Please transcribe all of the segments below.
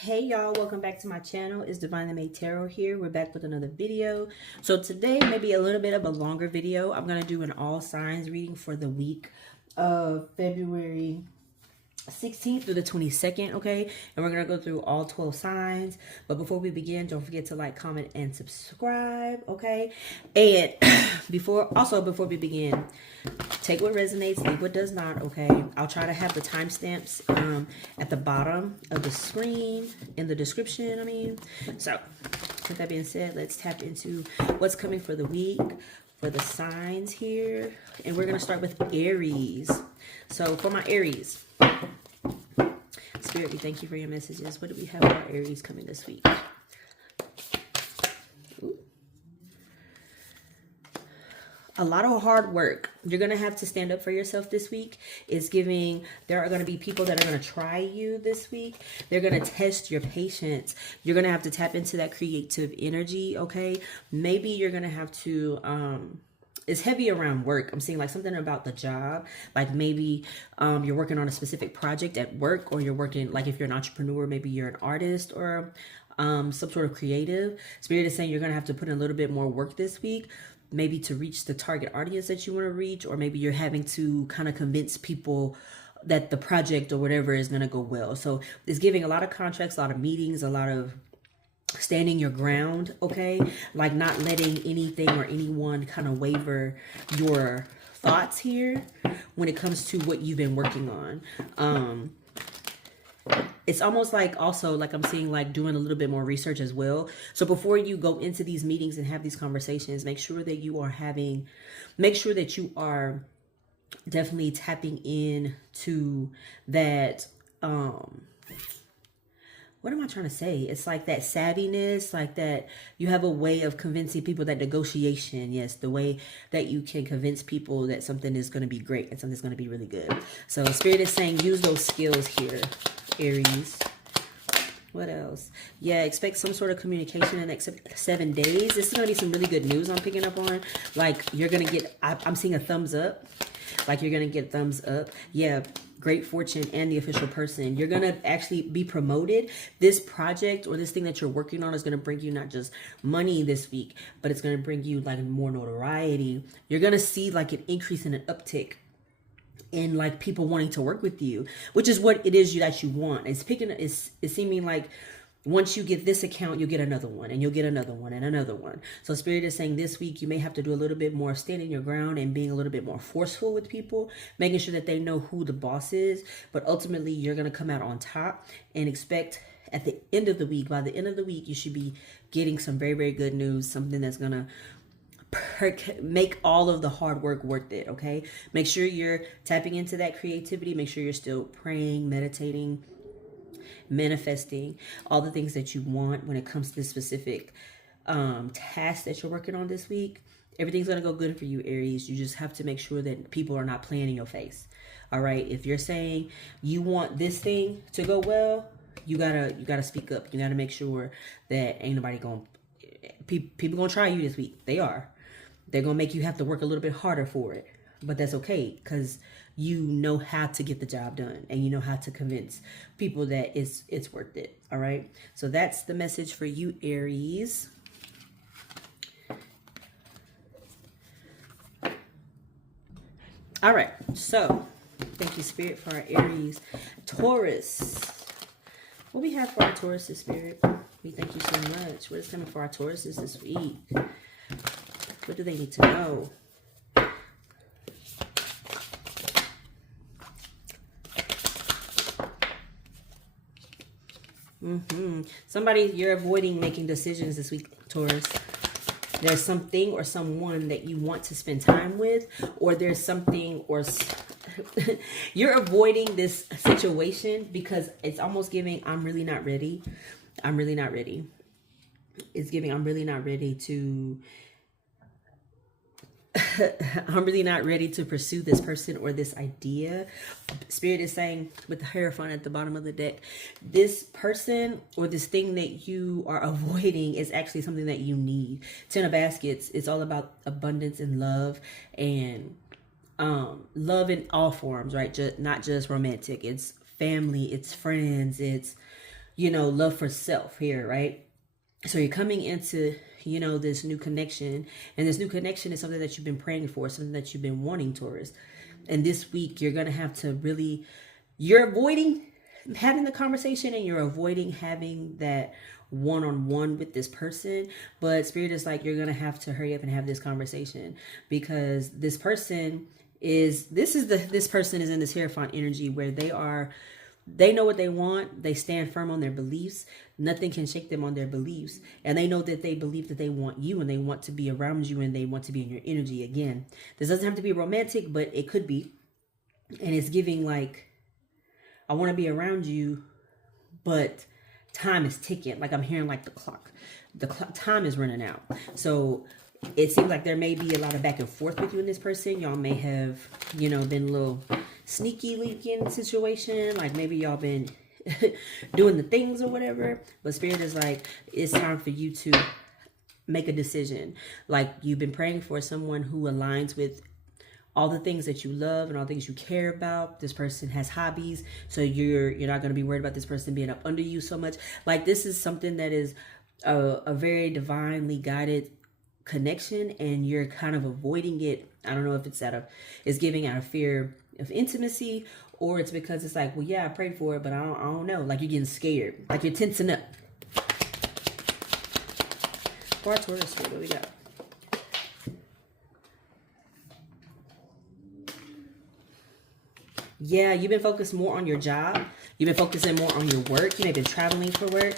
Hey y'all, welcome back to my channel. It's Divinely Made Tarot here. We're back with another video. So today, maybe a little bit of a longer video. I'm going to do an all signs reading for the week of February 16th through the 22nd, okay? And we're going to go through all 12 signs. But before we begin, don't forget to like, comment, and subscribe, okay? And before we begin, take what resonates, leave what does not, okay? I'll try to have the timestamps at the bottom of the screen, in the description, So, with that being said, let's tap into what's coming for the week, for the signs here. And we're going to start with Aries. So, for my Aries, Spirit, we thank you for your messages. What do we have for our Aries coming this week? Ooh. A lot of hard work. You're going to have to stand up for yourself this week. It's giving, there are going to be people that are going to try you this week. They're going to test your patience. You're going to have to tap into that creative energy, okay? Maybe you're going to have to, it's heavy around work. I'm seeing like something about the job. Like maybe you're working on a specific project at work, or you're working, like if you're an entrepreneur, maybe you're an artist or some sort of creative. Spirit is saying you're going to have to put in a little bit more work this week, maybe to reach the target audience that you want to reach, or maybe you're having to kind of convince people that the project or whatever is going to go well. So it's giving a lot of contracts, a lot of meetings, a lot of standing your ground, okay? Like not letting anything or anyone kind of waver your thoughts here when it comes to what you've been working on. It's almost like also like I'm seeing like doing a little bit more research as well. So before you go into these meetings and have these conversations, make sure that you are definitely tapping in to that, what am I trying to say? It's like that savviness, like that you have a way of convincing people, that negotiation. Yes, the way that you can convince people that something is going to be great and something's going to be really good. So Spirit is saying use those skills here, Aries. What else? Yeah, expect some sort of communication in the next 7 days. This is going to be some really good news I'm picking up on. Like you're going to get, I'm seeing a thumbs up. Like you're going to get thumbs up. Yeah. Great fortune and the official person. You're going to actually be promoted. This project or this thing that you're working on is going to bring you not just money this week, but it's going to bring you like more notoriety. You're going to see like an increase in an uptick in like people wanting to work with you, which is what it is that you want. It's seeming like once you get this account, you'll get another one, and you'll get another one and another one. So Spirit is saying this week you may have to do a little bit more standing your ground and being a little bit more forceful with people, making sure that they know who the boss is. But ultimately, you're going to come out on top, and expect at the end of the week, by the end of the week, you should be getting some very, very good news, something that's going to make all of the hard work worth it, okay? Make sure you're tapping into that creativity. Make sure you're still praying, meditating, manifesting all the things that you want when it comes to this specific task that you're working on this week. Everything's going to go good for you, Aries. You just have to make sure that people are not playing in your face. All right. If you're saying you want this thing to go well, you gotta speak up. You gotta make sure that ain't nobody people gonna try you this week. They're gonna make you have to work a little bit harder for it, but that's okay, because you know how to get the job done, and you know how to convince people that it's worth it. All right. So that's the message for you, Aries. All right. So thank you, Spirit, for our Aries. Taurus. What we have for our Tauruses, Spirit? We thank you so much. What is coming for our Tauruses this week? What do they need to know? Somebody, you're avoiding making decisions this week, Taurus. There's something or someone that you want to spend time with, or there's something or you're avoiding this situation because it's almost giving, I'm really not ready. I'm really not ready. It's giving, I'm really not ready to I'm really not ready to pursue this person or this idea. Spirit is saying, with the Hierophant at the bottom of the deck, this person or this thing that you are avoiding is actually something that you need. Ten of Baskets, it's all about abundance and love, and love in all forms, right? Not just romantic. It's family, it's friends, it's love for self here, right? So you're coming into, this new connection, and this new connection is something that you've been praying for, something that you've been wanting, Taurus. And this week you're going to have to really, you're avoiding having the conversation, and you're avoiding having that one-on-one with this person. But Spirit is like, you're going to have to hurry up and have this conversation, because this person is in this Hierophant energy where they know what they want. They stand firm on their beliefs. Nothing can shake them on their beliefs. And they know that they believe that they want you, and they want to be around you, and they want to be in your energy. Again, this doesn't have to be romantic, but it could be. And it's giving like, I want to be around you, but time is ticking. Like I'm hearing like the clock. Time is running out. So it seems like there may be a lot of back and forth with you and this person. Y'all may have, been a little sneaky leaking situation. Like maybe y'all been doing the things or whatever. But Spirit is like, it's time for you to make a decision. Like you've been praying for someone who aligns with all the things that you love and all the things you care about. This person has hobbies, so you're not going to be worried about this person being up under you so much. Like this is something that is a very divinely guided connection, and you're kind of avoiding it. I don't know if it's giving out of fear of intimacy, or it's because it's like, well, yeah, I prayed for it, but I don't know. Like you're getting scared, like you're tensing up. For our Taurus, what do we got? Yeah, you've been focused more on your job. You've been focusing more on your work. You may have been traveling for work.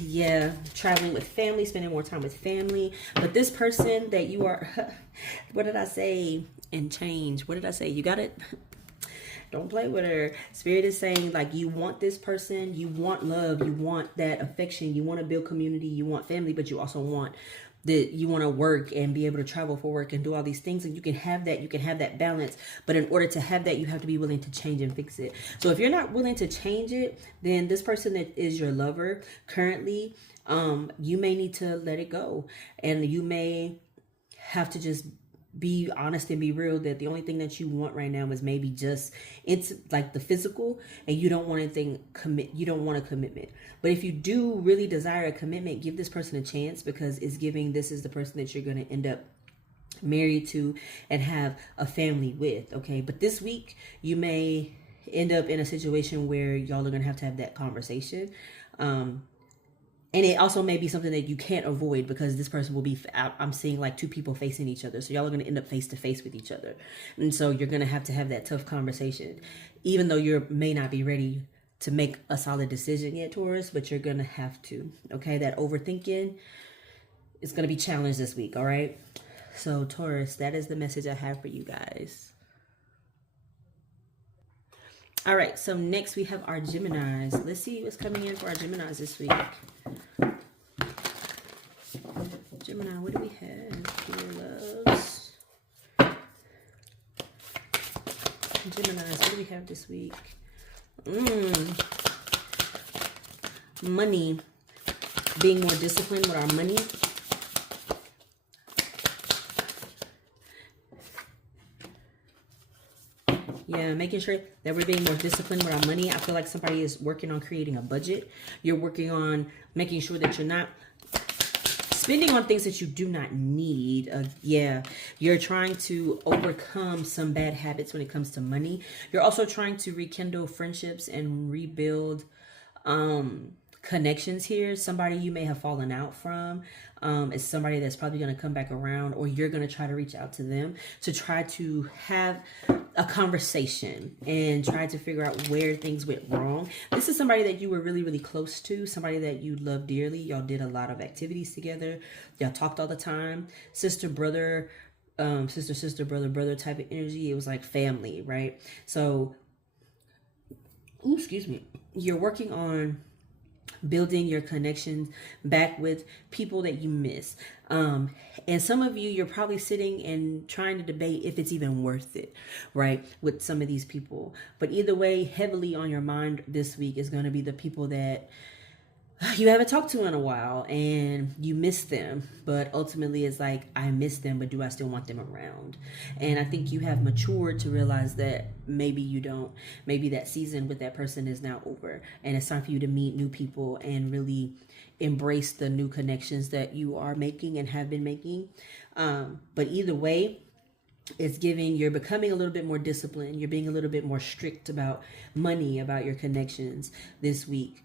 Yeah, traveling with family, spending more time with family. But this person that you are, what did I say? And change. What did I say? You got it? Don't play with her. Spirit is saying like you want this person. You want love. You want that affection. You want to build community. You want family, but you also want that you want to work and be able to travel for work and do all these things, and you can have that balance. But in order to have that, you have to be willing to change and fix it. So if you're not willing to change it, then this person that is your lover currently, you may need to let it go, and you may have to just be honest and be real that the only thing that you want right now is maybe just it's like the physical, and you don't want anything you don't want a commitment. But if you do really desire a commitment, give this person a chance, because it's giving this is the person that you're going to end up married to and have a family with. Okay, but this week you may end up in a situation where y'all are going to have that conversation. And it also may be something that you can't avoid, because this person will be, I'm seeing like two people facing each other. So y'all are going to end up face to face with each other. And so you're going to have that tough conversation, even though you may not be ready to make a solid decision yet, Taurus, but you're going to have to. Okay, that overthinking is going to be challenged this week. All right. So Taurus, that is the message I have for you guys. All right, so next we have our Geminis. Let's see what's coming in for our Geminis this week. Gemini, what do we have? Dear loves. Geminis, what do we have this week? Money. Being more disciplined with our money. Yeah, making sure that we're being more disciplined with our money. I feel like somebody is working on creating a budget. You're working on making sure that you're not spending on things that you do not need. Yeah, you're trying to overcome some bad habits when it comes to money. You're also trying to rekindle friendships and rebuild connections here. Somebody you may have fallen out from is somebody that's probably going to come back around, or you're going to try to reach out to them to try to have a conversation and try to figure out where things went wrong. This is somebody that you were really, really close to, somebody that you love dearly. Y'all did a lot of activities together. Y'all talked all the time. Sister, brother, sister, brother type of energy. It was like family, right? So, excuse me. You're working on building your connections back with people that you miss. And some of you, you're probably sitting and trying to debate if it's even worth it, right? With some of these people. But either way, heavily on your mind this week is going to be the people that you haven't talked to in a while and you miss them, but ultimately it's like, I miss them, but do I still want them around? And I think you have matured to realize that maybe you don't. Maybe that season with that person is now over, and it's time for you to meet new people and really embrace the new connections that you are making and have been making. But either way, it's giving, you're becoming a little bit more disciplined, you're being a little bit more strict about money, about your connections this week.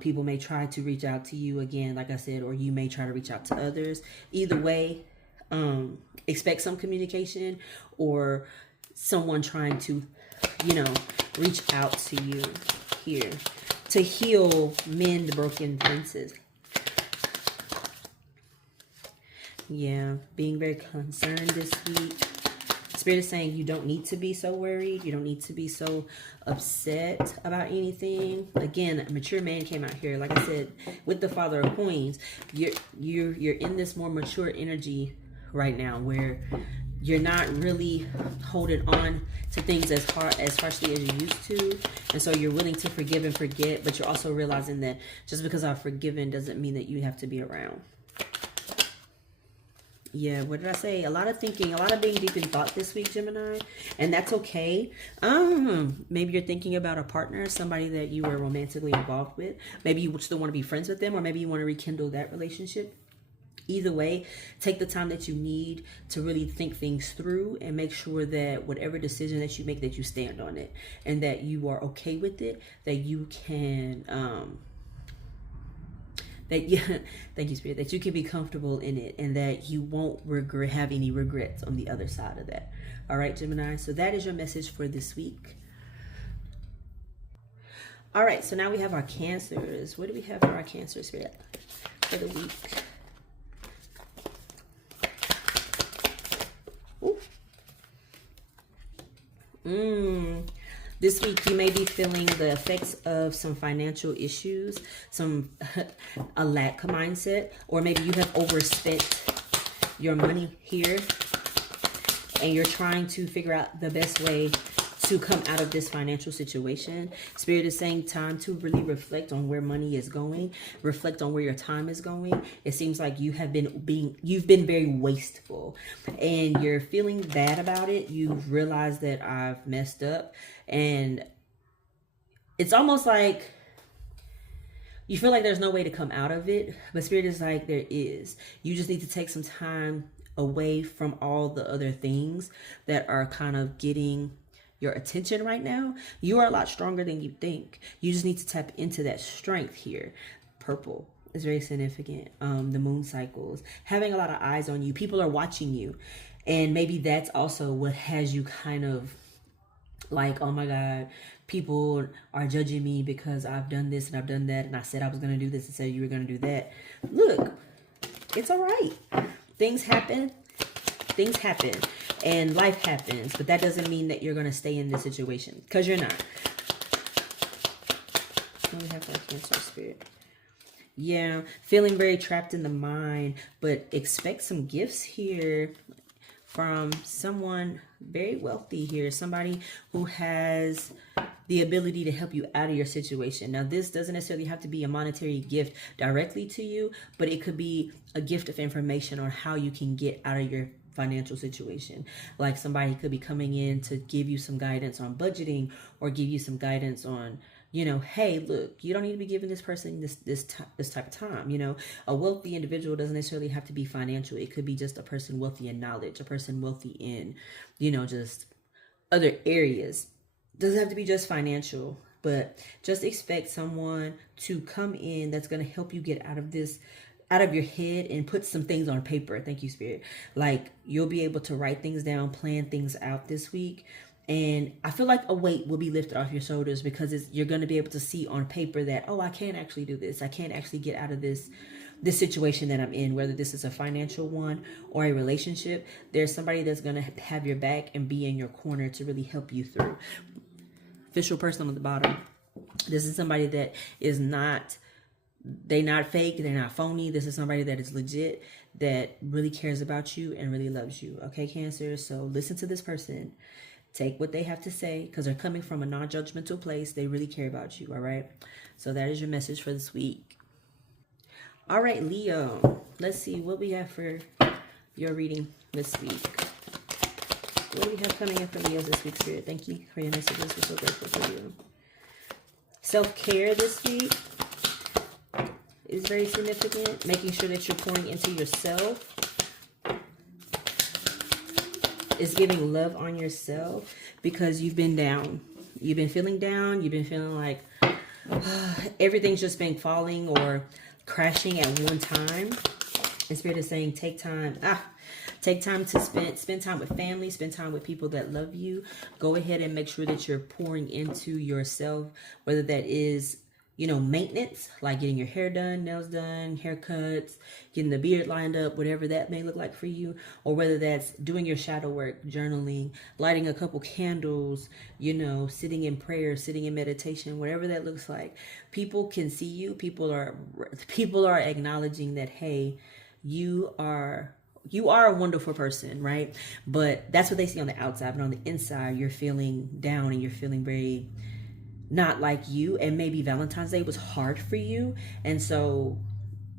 People may try to reach out to you again, like I said, or you may try to reach out to others. Either way, expect some communication or someone trying to, reach out to you here to heal, mend broken princes. Yeah, being very concerned this week. Spirit is saying you don't need to be so worried. You don't need to be so upset about anything. Again, a mature man came out here. Like I said, with the Father of Coins, you're in this more mature energy right now where you're not really holding on to things as harshly as you used to. And so you're willing to forgive and forget, but you're also realizing that just because I've forgiven doesn't mean that you have to be around. Yeah, what did I say? A lot of thinking, a lot of being deep in thought this week, Gemini. And that's okay. Maybe you're thinking about a partner, somebody that you were romantically involved with. Maybe you still want to be friends with them, or maybe you want to rekindle that relationship. Either way, take the time that you need to really think things through and make sure that whatever decision that you make, that you stand on it and that you are okay with it, that you can... thank you, Spirit, that you can be comfortable in it and that you won't have any regrets on the other side of that. All right, Gemini. So that is your message for this week. All right. So now we have our Cancers. What do we have for our Cancer, Spirit, for the week? Ooh. This week, you may be feeling the effects of some financial issues, a lack mindset, or maybe you have overspent your money here and you're trying to figure out the best way to come out of this financial situation. Spirit is saying time to really reflect on where money is going, reflect on where your time is going. It seems like you have you've been very wasteful and you're feeling bad about it. You've realized that I've messed up, and it's almost like you feel like there's no way to come out of it, but Spirit is like there is. You just need to take some time away from all the other things that are kind of getting your attention right now. You are a lot stronger than you think. You just need to tap into that strength here. Purple is very significant. The moon cycles, having a lot of eyes on you. People are watching you. And maybe that's also what has you kind of like, oh my God, people are judging me because I've done this and I've done that. And I said I was going to do this and said you were going to do that. Look, it's all right. Things happen. Things happen. And life happens, but that doesn't mean that you're going to stay in this situation, because you're not. What do we have for Cancer, Spirit? Yeah, feeling very trapped in the mind, but expect some gifts here from someone very wealthy here, somebody who has the ability to help you out of your situation. Now, this doesn't necessarily have to be a monetary gift directly to you, but it could be a gift of information on how you can get out of your financial situation. Like somebody could be coming in to give you some guidance on budgeting, or give you some guidance on, hey, look, you don't need to be giving this person this type of time. A wealthy individual doesn't necessarily have to be financial. It could be just a person wealthy in knowledge, a person wealthy in, just other areas. Doesn't have to be just financial, but just expect someone to come in that's going to help you get out of your head and put some things on paper. Thank you, Spirit. Like, you'll be able to write things down, plan things out this week. And I feel like a weight will be lifted off your shoulders, because you're going to be able to see on paper that, oh, I can actually do this. I can actually get out of this situation that I'm in, whether this is a financial one or a relationship. There's somebody that's going to have your back and be in your corner to really help you through. Official person on the bottom. This is somebody that is not... they're not fake. They're not phony. This is somebody that is legit, that really cares about you and really loves you. Okay, Cancer? So listen to this person. Take what they have to say, because they're coming from a non-judgmental place. They really care about you, all right? So that is your message for this week. All right, Leo. Let's see what we have for your reading this week. What do we have coming in for Leos this week, Spirit? Thank you for your messages. We're so grateful for you. Self-care this week is very significant. Making sure that you're pouring into yourself. Is giving love on yourself because you've been down. You've been feeling down. You've been feeling like everything's just been falling or crashing at one time. And Spirit is saying, take time. Take time to spend time with family, spend time with people that love you. Go ahead and make sure that you're pouring into yourself, whether that is, you know, maintenance, like getting your hair done, nails done, haircuts, getting the beard lined up, whatever that may look like for you, or whether that's doing your shadow work, journaling, lighting a couple candles, you know, sitting in prayer, sitting in meditation, whatever that looks like. People can see you. People are acknowledging that, hey, you are a wonderful person, right? But that's what they see on the outside. But on the inside, you're feeling down and you're feeling very not like you. And maybe Valentine's Day was hard for you. And so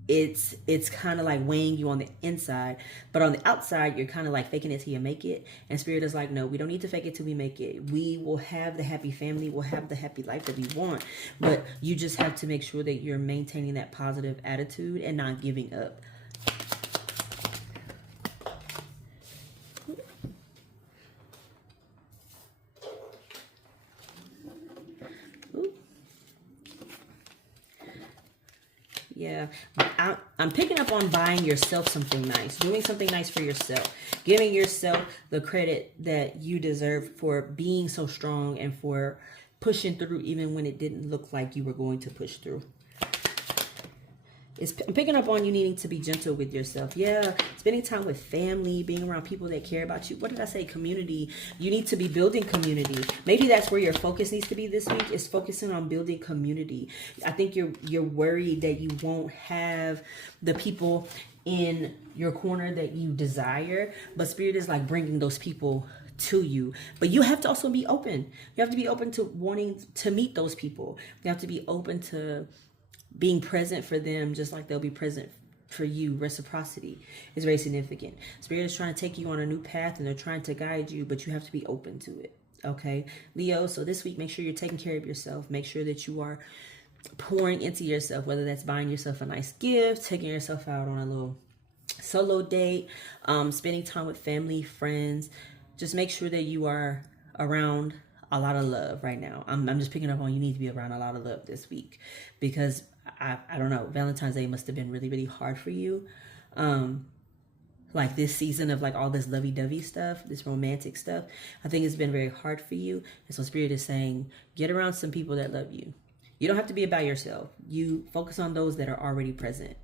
it's kind of like weighing you on the inside. But on the outside, you're kind of like faking it till you make it. And Spirit is like, no, we don't need to fake it till we make it. We will have the happy family. We'll have the happy life that we want. But you just have to make sure that you're maintaining that positive attitude and not giving up. Yeah, I'm picking up on buying yourself something nice, doing something nice for yourself, giving yourself the credit that you deserve for being so strong and for pushing through even when it didn't look like you were going to push through. I'm picking up on you needing to be gentle with yourself. Yeah, spending time with family, being around people that care about you. What did I say? Community. You need to be building community. Maybe that's where your focus needs to be this week, is focusing on building community. I think you're worried that you won't have the people in your corner that you desire, but Spirit is like bringing those people to you. But you have to also be open. You have to be open to wanting to meet those people. You have to be open to being present for them just like they'll be present for you. Reciprocity is very significant. Spirit is trying to take you on a new path and they're trying to guide you, but you have to be open to it. Okay, Leo, so this week, make sure you're taking care of yourself. Make sure that you are pouring into yourself, whether that's buying yourself a nice gift, taking yourself out on a little solo date, spending time with family, friends. Just make sure that you are around a lot of love right now. I'm just picking up on you need to be around a lot of love this week because I don't know, Valentine's Day must have been really, really hard for you. Like this season of like all this lovey-dovey stuff, this romantic stuff, I think it's been very hard for you. And so Spirit is saying, get around some people that love you. You don't have to be about yourself. You focus on those that are already present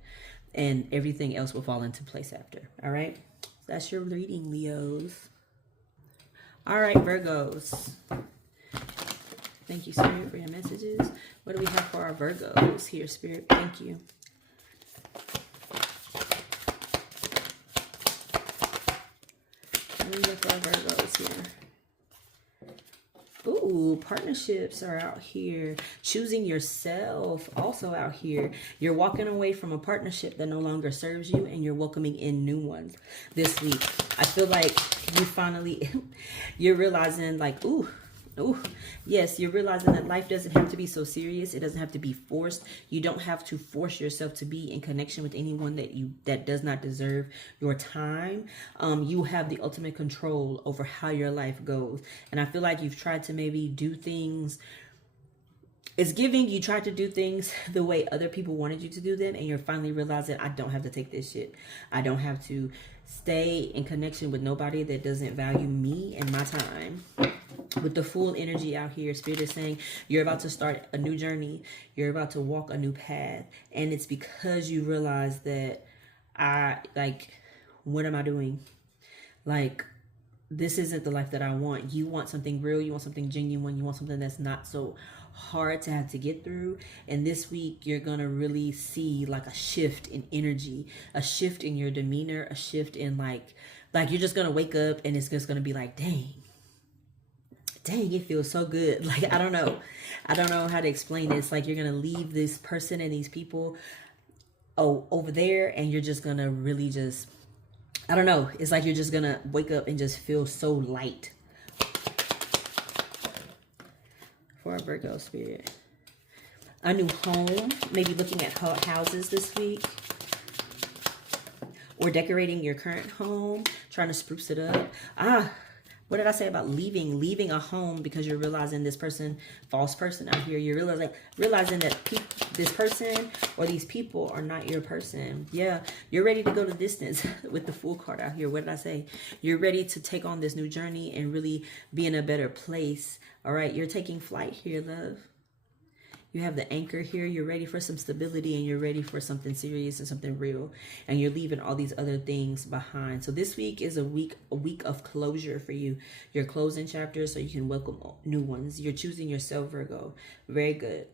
and everything else will fall into place after. All right. That's your reading, Leos. All right, Virgos. Thank you, Spirit, for your messages. What do we have for our Virgos here, Spirit? Thank you. What do we have for our Virgos here? Ooh, partnerships are out here. Choosing yourself also out here. You're walking away from a partnership that no longer serves you and you're welcoming in new ones this week. I feel like you finally, you're realizing like, ooh, yes, you're realizing that life doesn't have to be so serious. It doesn't have to be forced. You don't have to force yourself to be in connection with anyone that does not deserve your time. You have the ultimate control over how your life goes. And I feel like you've tried to maybe do things. It's giving you tried to do things the way other people wanted you to do them, and you're finally realizing I don't have to take this shit. I don't have to stay in connection with nobody that doesn't value me and my time. With the full energy out here, Spirit is saying you're about to start a new journey. You're about to walk a new path. And it's because you realize that what am I doing? Like, this isn't the life that I want. You want something real. You want something genuine. You want something that's not so hard to have to get through. And this week, you're going to really see like a shift in energy, a shift in your demeanor, a shift in like you're just going to wake up and it's just going to be like, dang, it feels so good. Like, I don't know how to explain it. It's like you're going to leave this person and these people over there, and you're just gonna really just, I don't know, it's like you're just gonna wake up and just feel so light. For a Virgo spirit, a new home, maybe looking at houses this week, or decorating your current home, trying to spruce it up. What did I say about leaving a home because you're realizing this person, false person out here, you're realizing that this person or these people are not your person. Yeah, you're ready to go the distance with the Fool card out here. What did I say? You're ready to take on this new journey and really be in a better place. All right, you're taking flight here, love. You have the Anchor here. You're ready for some stability, and you're ready for something serious and something real. And you're leaving all these other things behind. So this week is a week of closure for you. You're closing chapters so you can welcome new ones. You're choosing yourself, Virgo. Very good.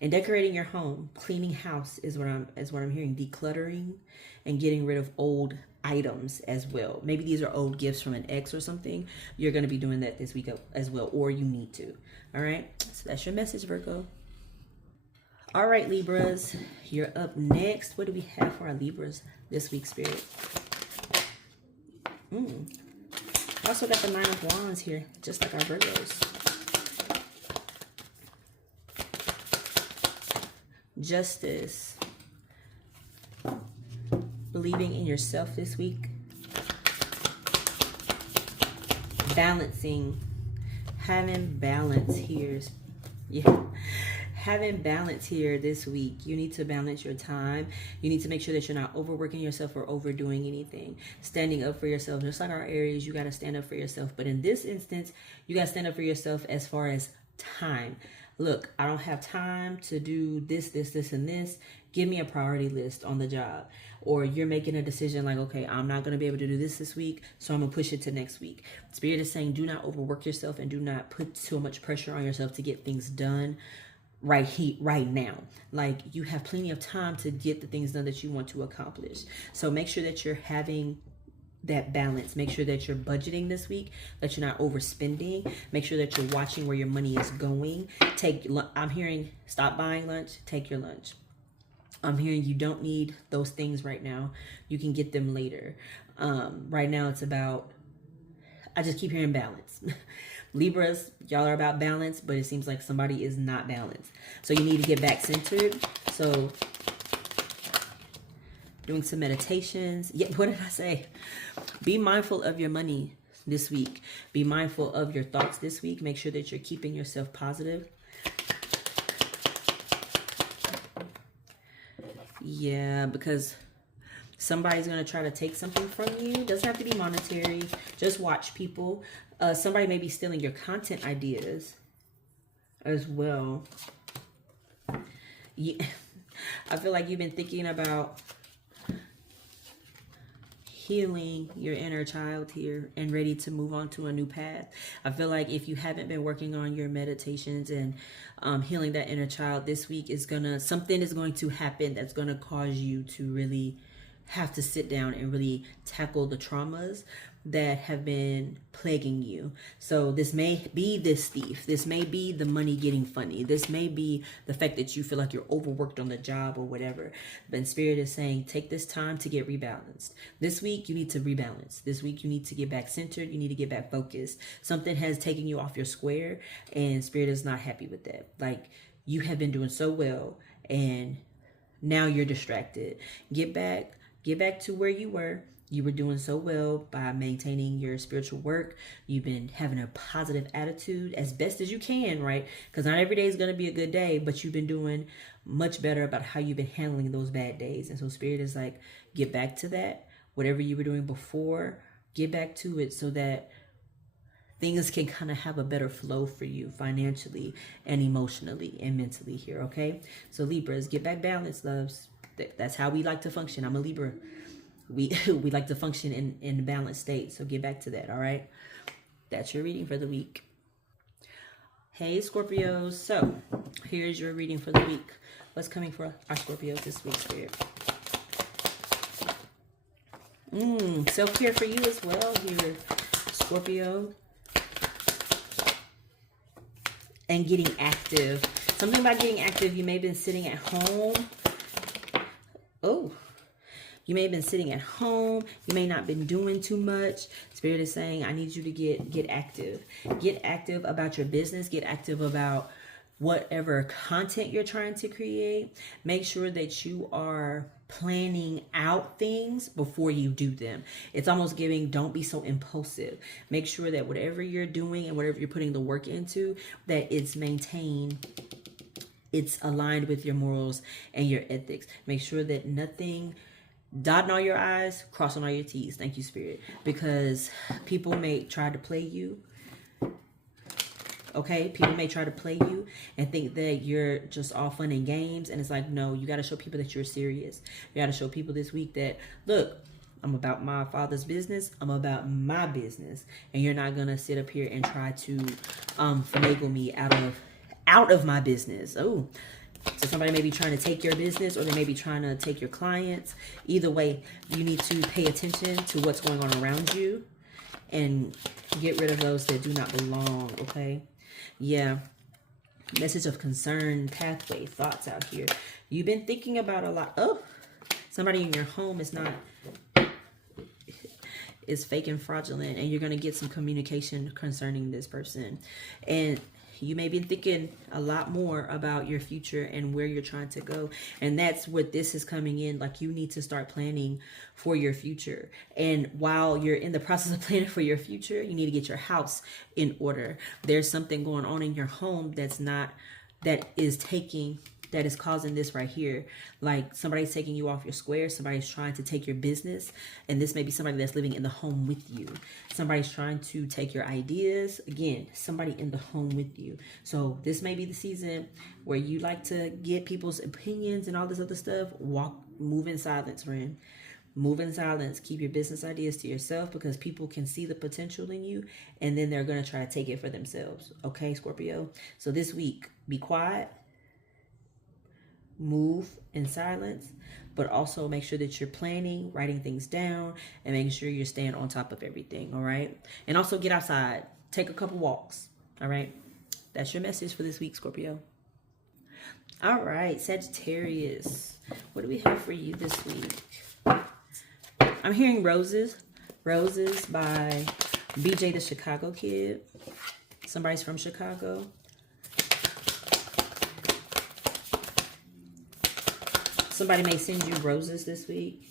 And decorating your home, cleaning house is what I'm hearing. Decluttering and getting rid of old items as well. Maybe these are old gifts from an ex or something. You're going to be doing that this week as well, or you need to. All right. So that's your message, Virgo. All right, Libras, you're up next. What do we have for our Libras this week, Spirit? Also got the Nine of Wands here, just like our Virgos. Justice. Believing in yourself this week. Balancing. Having balance here. Yeah. Having balance here this week. You need to balance your time. You need to make sure that you're not overworking yourself or overdoing anything. Standing up for yourself. Just like our Aries, you got to stand up for yourself. But in this instance, you got to stand up for yourself as far as time. Look, I don't have time to do this, and this. Give me a priority list on the job. Or you're making a decision like, okay, I'm not going to be able to do this week, so I'm going to push it to next week. Spirit is saying, do not overwork yourself and do not put so much pressure on yourself to get things done right now. Like, you have plenty of time to get the things done that you want to accomplish. So make sure that you're having that balance. Make sure that you're budgeting this week, that you're not overspending. Make sure that you're watching where your money is going. I'm hearing stop buying lunch, take your lunch. I'm hearing you don't need those things right now. You can get them later. Right now it's about, I just keep hearing balance. Libras, y'all are about balance, but it seems like somebody is not balanced. So you need to get back centered. So doing some meditations. Yeah, what did I say? Be mindful of your money this week. Be mindful of your thoughts this week. Make sure that you're keeping yourself positive. Yeah, because somebody's going to try to take something from you. Doesn't have to be monetary. Just watch people. Somebody may be stealing your content ideas as well. Yeah, I feel like you've been thinking about healing your inner child here and ready to move on to a new path. I feel like if you haven't been working on your meditations and healing that inner child this week, something is going to happen that's going to cause you to really have to sit down and really tackle the traumas that have been plaguing you. So this may be this thief. This may be the money getting funny. This may be the fact that you feel like you're overworked on the job or whatever. But Spirit is saying, take this time to get rebalanced. This week, you need to rebalance. This week, you need to get back centered. You need to get back focused. Something has taken you off your square, and Spirit is not happy with that. Like, you have been doing so well, and now you're distracted. Get back to where you were. You were doing so well by maintaining your spiritual work. You've been having a positive attitude as best as you can, right? Because not every day is going to be a good day, but you've been doing much better about how you've been handling those bad days. And so Spirit is like, get back to that. Whatever you were doing before, get back to it so that things can kind of have a better flow for you financially and emotionally and mentally here, okay? So Libras, get back balanced, loves. That's how we like to function. I'm a Libra. We like to function in a balanced state. So get back to that, all right? That's your reading for the week. Hey, Scorpios. So here's your reading for the week. What's coming for our Scorpios this week, Spirit? Self-care for you as well here, Scorpio. And getting active. Something about getting active. You may have been sitting at home Oh, you may have been sitting at home. You may not been doing too much. Spirit is saying, I need you to get active. Get active about your business. Get active about whatever content you're trying to create. Make sure that you are planning out things before you do them. It's almost giving, don't be so impulsive. Make sure that whatever you're doing and whatever you're putting the work into, that it's maintained, it's aligned with your morals and your ethics. Make sure that nothing, dotting all your I's, crossing all your T's. Thank you, Spirit. Because people may try to play you. Okay, people may try to play you and think that you're just all fun and games. And it's like, no, you got to show people that you're serious. You got to show people this week that, look, I'm about my Father's business. I'm about my business. And you're not going to sit up here and try to finagle me out of my business. Oh, so somebody may be trying to take your business, or they may be trying to take your clients. Either way, you need to pay attention to what's going on around you and get rid of those that do not belong, okay? Yeah. Message of concern, pathway, thoughts out here. You've been thinking about a lot. Oh, somebody in your home is fake and fraudulent, and you're going to get some communication concerning this person. And you may be thinking a lot more about your future and where you're trying to go. And that's what this is coming in. Like, you need to start planning for your future. And while you're in the process of planning for your future, you need to get your house in order. There's something going on in your home that is causing this right here. Like, somebody's taking you off your square. Somebody's trying to take your business. And this may be somebody that's living in the home with you. Somebody's trying to take your ideas. Again, somebody in the home with you. So this may be the season where you like to get people's opinions and all this other stuff. Move in silence, friend. Move in silence. Keep your business ideas to yourself, because people can see the potential in you, and then they're going to try to take it for themselves. Okay, Scorpio? So this week, be quiet. Move in silence, but also make sure that you're planning, writing things down, and making sure you're staying on top of everything. All right. And also get outside, take a couple walks. All right. That's your message for this week, Scorpio. All right, Sagittarius, what do we have for you this week? I'm hearing Roses by BJ the Chicago Kid. Somebody's from Chicago. Somebody may send you roses this week.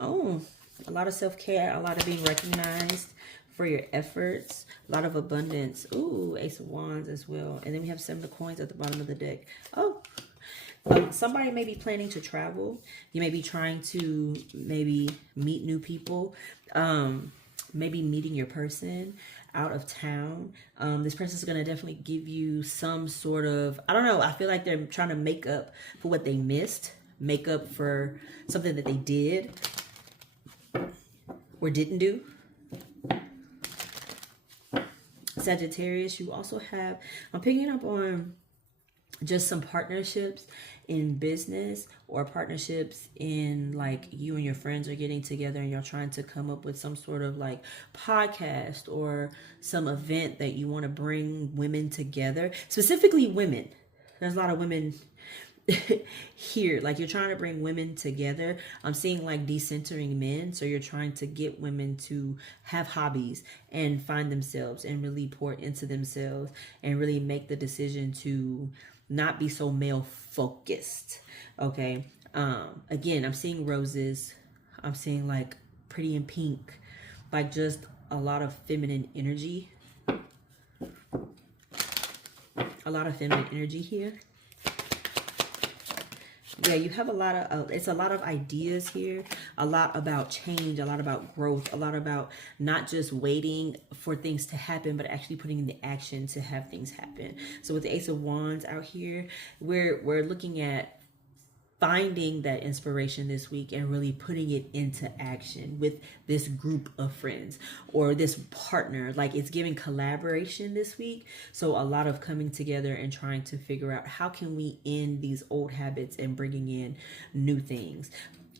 Oh, a lot of self-care, a lot of being recognized for your efforts, a lot of abundance. Ooh, Ace of Wands as well. And then we have 7 of Coins at the bottom of the deck. Oh, somebody may be planning to travel. You may be trying to maybe meet new people. Maybe meeting your person out of town. This person is going to definitely give you some sort of, I don't know, I feel like they're trying to make up for what they missed. Make up for something that they did or didn't do. Sagittarius, you also have, I'm picking up on just some partnerships in business, or partnerships in, like, you and your friends are getting together and you're trying to come up with some sort of like podcast or some event that you want to bring women together, specifically women. There's a lot of women here, like, you're trying to bring women together. I'm seeing like decentering men, so you're trying to get women to have hobbies and find themselves and really pour into themselves and really make the decision to not be so male focused. Okay. Again, I'm seeing roses. I'm seeing like pretty in pink, like just a lot of feminine energy. A lot of feminine energy here. Yeah, you have a lot of, it's a lot of ideas here, a lot about change, a lot about growth, a lot about not just waiting for things to happen, but actually putting in the action to have things happen. So with the Ace of Wands out here, we're looking at finding that inspiration this week and really putting it into action with this group of friends or this partner. Like, it's giving collaboration this week. So a lot of coming together and trying to figure out how can we end these old habits and bringing in new things.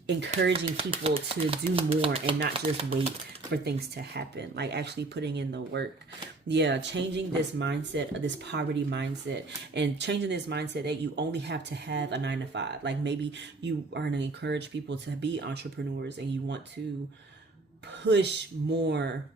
encouraging people to do more and not just wait for things to happen, like actually putting in the work. Yeah, changing this mindset, this poverty mindset, and changing this mindset that you only have to have a 9 to 5. Like maybe you are going to encourage people to be entrepreneurs and you want to push more.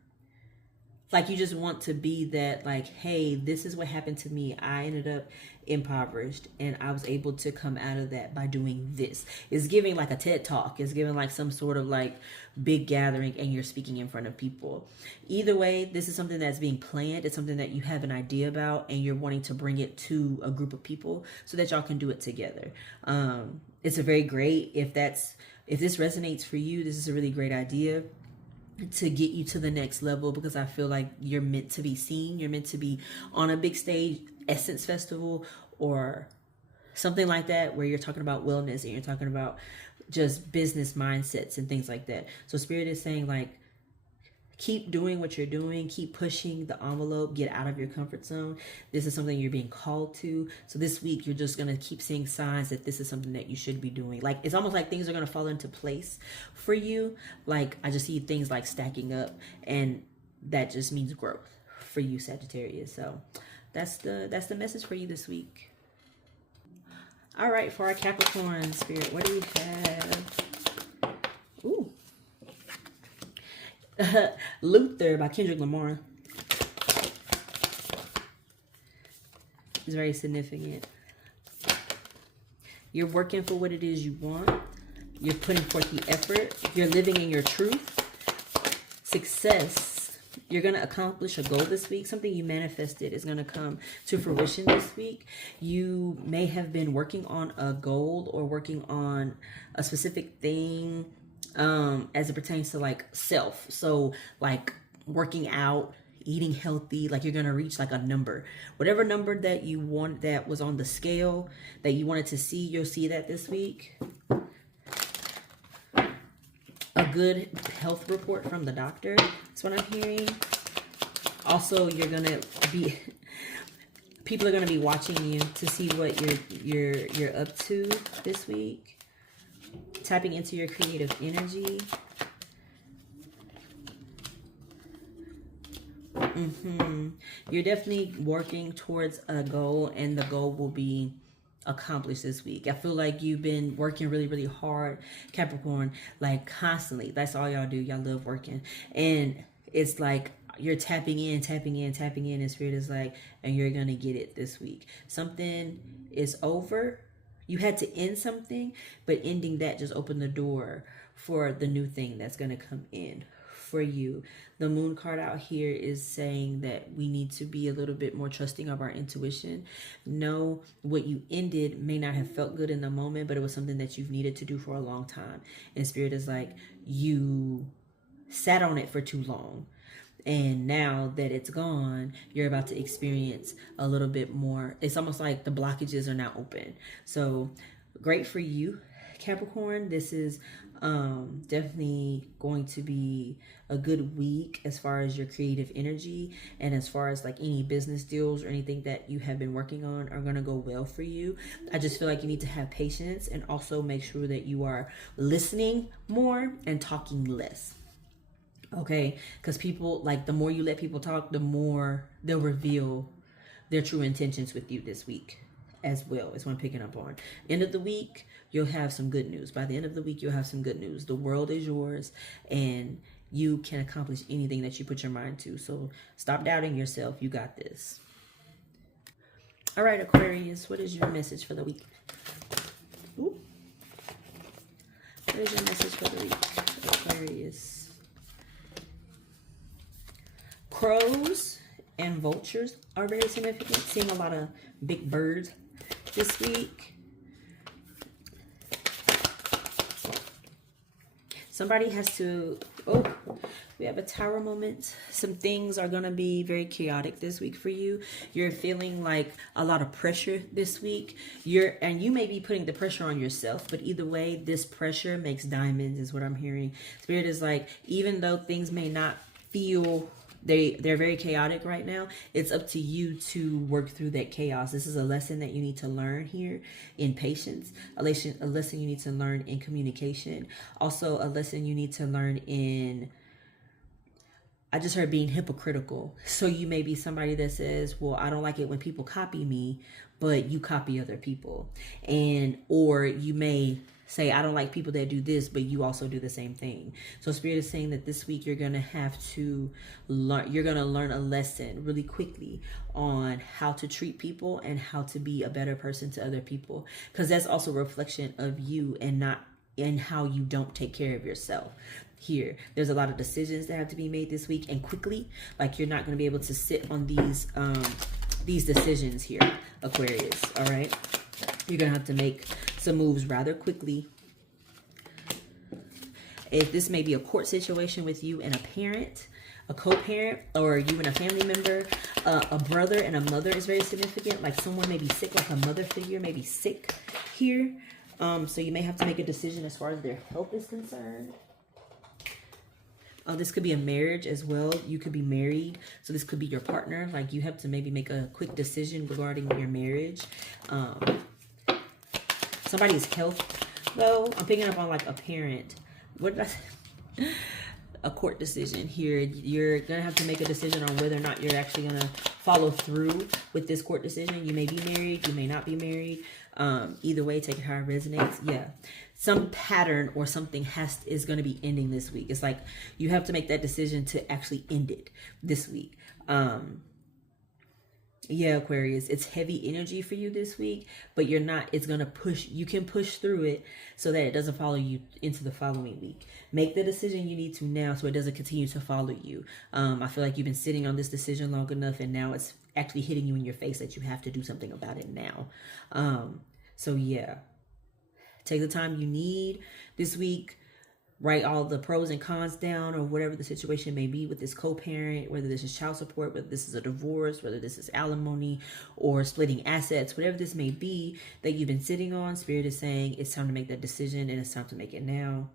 Like you just want to be that, like, hey, this is what happened to me. I ended up impoverished and I was able to come out of that by doing this. It's giving like a TED talk. It's giving like some sort of like big gathering and you're speaking in front of people. Either way, this is something that's being planned. It's something that you have an idea about and you're wanting to bring it to a group of people so that y'all can do it together. It's a very great, if this resonates for you, this is a really great idea to get you to the next level, because I feel like you're meant to be seen. You're meant to be on a big stage, Essence Festival or something like that, where you're talking about wellness and you're talking about just business mindsets and things like that. So Spirit is saying, like, keep doing what you're doing, keep pushing the envelope, get out of your comfort zone. This is something you're being called to. So this week, you're just going to keep seeing signs that this is something that you should be doing. Like, it's almost like things are going to fall into place for you. Like, I just see things like stacking up, and that just means growth for you, Sagittarius. So that's the message for you this week. All right, for our Capricorn, Spirit, what do we have? Ooh. Luther by Kendrick Lamar is very significant. You're working for what it is you want. You're putting forth the effort. You're living in your truth. Success. You're going to accomplish a goal this week. Something you manifested is going to come to fruition this week. You may have been working on a goal or working on a specific thing as it pertains to like self. So like working out, eating healthy, like you're going to reach like a number, whatever number that you want, that was on the scale that you wanted to see, you'll see that this week. A good health report from the doctor. That's what I'm hearing. Also, you're going to be, people are going to be watching you to see what you're up to this week. Tapping into your creative energy. You're definitely working towards a goal, and the goal will be accomplished this week. I feel like you've been working really, really hard, Capricorn, like constantly. That's all y'all do. Y'all love working. And it's like you're tapping in, and Spirit is like, and you're going to get it this week. Something is over. You had to end something, but ending that just opened the door for the new thing that's going to come in for you. The Moon card out here is saying that we need to be a little bit more trusting of our intuition. Know what you ended may not have felt good in the moment, but it was something that you've needed to do for a long time. And Spirit is like, you sat on it for too long. And now that it's gone, you're about to experience a little bit more. It's almost like the blockages are now open. So great for you, Capricorn. This is definitely going to be a good week as far as your creative energy, and as far as like any business deals or anything that you have been working on are going to go well for you. I just feel like you need to have patience and also make sure that you are listening more and talking less. Okay, because people, like, the more you let people talk, the more they'll reveal their true intentions with you this week as well, is what I'm picking up on. End of the week, you'll have some good news. By the end of the week, you'll have some good news. The world is yours, and you can accomplish anything that you put your mind to. So stop doubting yourself. You got this. All right, Aquarius, what is your message for the week? Ooh. What is your message for the week, Aquarius? Crows and vultures are very significant. Seeing a lot of big birds this week. Somebody has to, we have a tower moment. Some things are going to be very chaotic this week for you. You're feeling like a lot of pressure this week. And you may be putting the pressure on yourself, but either way, this pressure makes diamonds is what I'm hearing. Spirit is like, even though things may not feel they're very chaotic right now. It's up to you to work through that chaos. This is a lesson that you need to learn here in patience, a lesson you need to learn in communication, also a lesson you need to learn in, I just heard, being hypocritical. So you may be somebody that says, well, I don't like it when people copy me, but you copy other people. Or you may say, I don't like people that do this, but you also do the same thing. So Spirit is saying that this week you're going to have to learn, you're going to learn a lesson really quickly on how to treat people and how to be a better person to other people. Because that's also a reflection of you and not in how you don't take care of yourself. Here, there's a lot of decisions that have to be made this week, and quickly. Like, you're not going to be able to sit on these decisions here, Aquarius. All right, you're going to have to make some moves rather quickly. If this may be a court situation with you and a parent, a co-parent, or you and a family member, a brother and a mother is very significant. Like, someone may be sick, like a mother figure may be sick here. So you may have to make a decision as far as their health is concerned. This could be a marriage as well. You could be married, so this could be your partner. Like, you have to maybe make a quick decision regarding your marriage. Somebody's health, though. I'm picking up on like a parent. What did I say? A court decision here. You're gonna have to make a decision on whether or not you're actually gonna follow through with this court decision. You may be married, you may not be married. Either way, take it how it resonates. Yeah, some pattern or something is going to be ending this week. It's like you have to make that decision to actually end it this week. Yeah, Aquarius, it's heavy energy for you this week, but you're not, it's going to push, you can push through it so that it doesn't follow you into the following week. Make the decision you need to now so it doesn't continue to follow you. I feel like you've been sitting on this decision long enough, and now it's actually hitting you in your face that you have to do something about it now. So yeah, take the time you need this week. Write all the pros and cons down, or whatever the situation may be with this co-parent, whether this is child support, whether this is a divorce, whether this is alimony or splitting assets, whatever this may be that you've been sitting on. Spirit is saying it's time to make that decision, and it's time to make it now.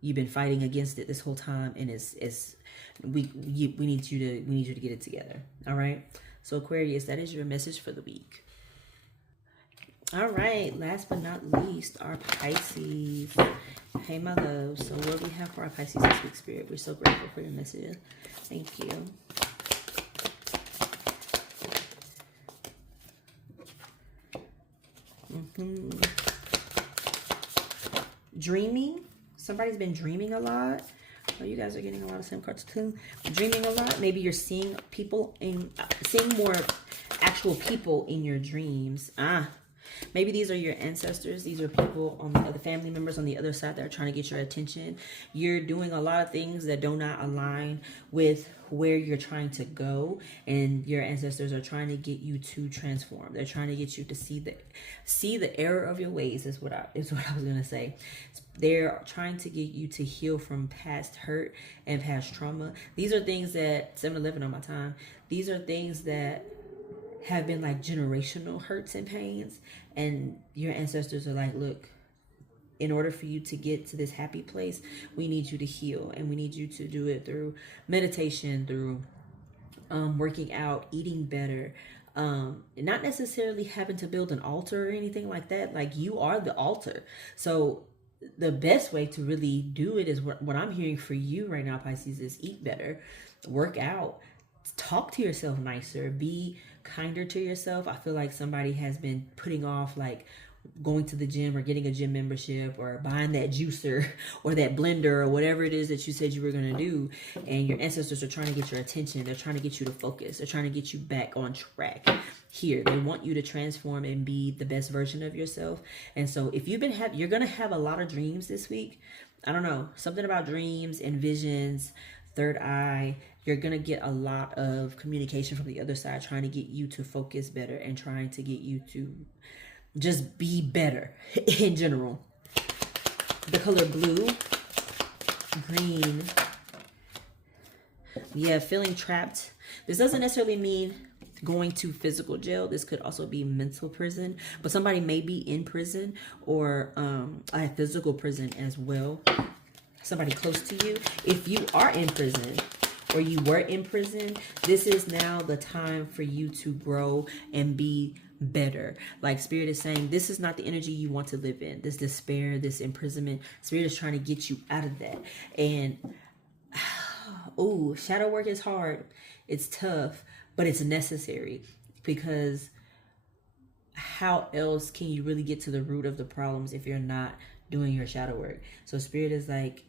You've been fighting against it this whole time, and we need you to get it together. All right. So Aquarius, that is your message for the week. All right, last but not least, our Pisces. Hey, my love. So what we have for our Pisces this week, Spirit? We're so grateful for your messages. Thank you. Dreaming. Somebody's been dreaming a lot. Oh, you guys are getting a lot of same cards too. Dreaming a lot. Maybe you're seeing more actual people in your dreams. Maybe these are your ancestors. These are people on the other family members on the other side that are trying to get your attention. You're doing a lot of things that do not align with where you're trying to go, and your ancestors are trying to get you to transform. They're trying to get you to see the error of your ways. Is what I was gonna say. They're trying to get you to heal from past hurt and past trauma. These are things that 7-Eleven on my time. These are things that have been like generational hurts and pains, and your ancestors are like, look, in order for you to get to this happy place, we need you to heal, and we need you to do it through meditation, through working out, eating better, not necessarily having to build an altar or anything like that. Like, you are the altar. So the best way to really do it is what I'm hearing for you right now, Pisces, is eat better, work out, talk to yourself nicer, be kinder to yourself. I feel like somebody has been putting off like going to the gym or getting a gym membership or buying that juicer or that blender or whatever it is that you said you were going to do, and your ancestors are trying to get your attention. They're trying to get you to focus. They're trying to get you back on track. Here, they want you to transform and be the best version of yourself. And so if you're going to have a lot of dreams this week. I don't know, something about dreams and visions, third eye. You're going to get a lot of communication from the other side, trying to get you to focus better and trying to get you to just be better in general. The color blue, green. Yeah, feeling trapped. This doesn't necessarily mean going to physical jail. This could also be mental prison, but somebody may be in prison or a physical prison as well. Somebody close to you. If you are in prison, or or you were in prison, this is now the time for you to grow and be better. Like Spirit is saying, this is not the energy you want to live in. This despair, this imprisonment. Spirit is trying to get you out of that. And oh, shadow work is hard. It's tough, but it's necessary, because how else can you really get to the root of the problems if you're not doing your shadow work? So Spirit is like,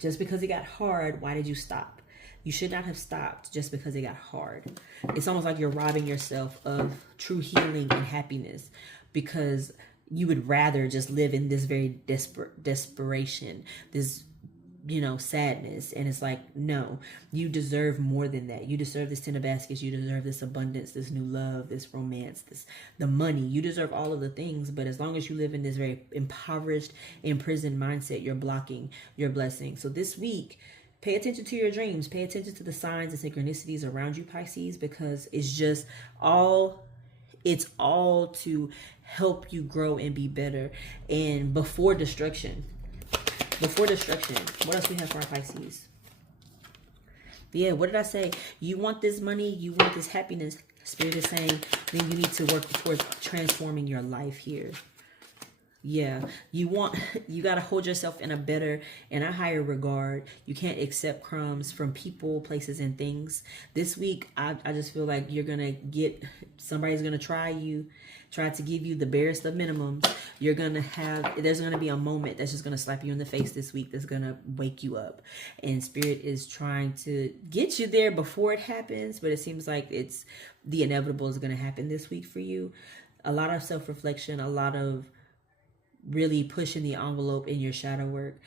just because it got hard, why did you stop? You should not have stopped just because it got hard. It's almost like you're robbing yourself of true healing and happiness, because you would rather just live in this very desperation, this, you know, sadness. And it's like, no, you deserve more than that. You deserve this 10 of baskets. You deserve this abundance, this new love, this romance, the money. You deserve all of the things. But as long as you live in this very impoverished, imprisoned mindset, you're blocking your blessing. So this week, pay attention to your dreams. Pay attention to the signs and synchronicities around you, Pisces, because it's all to help you grow and be better. And before destruction, what else we have for our Pisces? Yeah, what did I say? You want this money, you want this happiness. Spirit is saying, then you need to work towards transforming your life here. Yeah, you got to hold yourself in a higher regard. You can't accept crumbs from people, places, and things. This week, I just feel like somebody's going to try to give you the barest of minimums. There's going to be a moment that's just going to slap you in the face this week that's going to wake you up. And Spirit is trying to get you there before it happens, but it seems like the inevitable is going to happen this week for you. A lot of self-reflection, a lot of really pushing the envelope in your shadow work.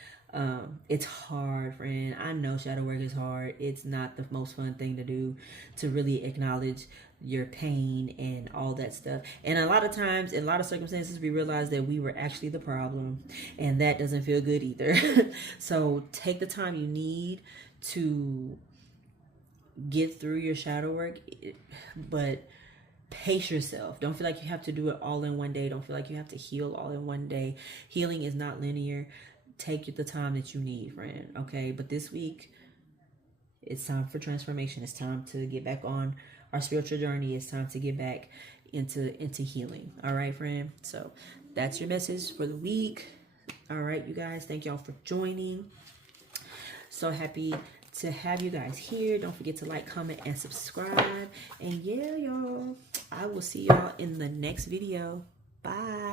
It's hard, friend. I know shadow work is hard. It's not the most fun thing to do, to really acknowledge your pain and all that stuff. And a lot of times, in a lot of circumstances, we realize that we were actually the problem, and that doesn't feel good either. So take the time you need to get through your shadow work, but pace yourself. Don't feel like you have to do it all in one day. Don't feel like you have to heal all in one day. Healing is not linear. Take the time that you need, friend. Okay, but this week, it's time for transformation. It's time to get back on our spiritual journey. It's time to get back into healing. All right, friend. So that's your message for the week. All right, you guys. Thank y'all for joining. So happy to have you guys here. Don't forget to like, comment, and subscribe. And yeah, y'all, I will see y'all in the next video. Bye.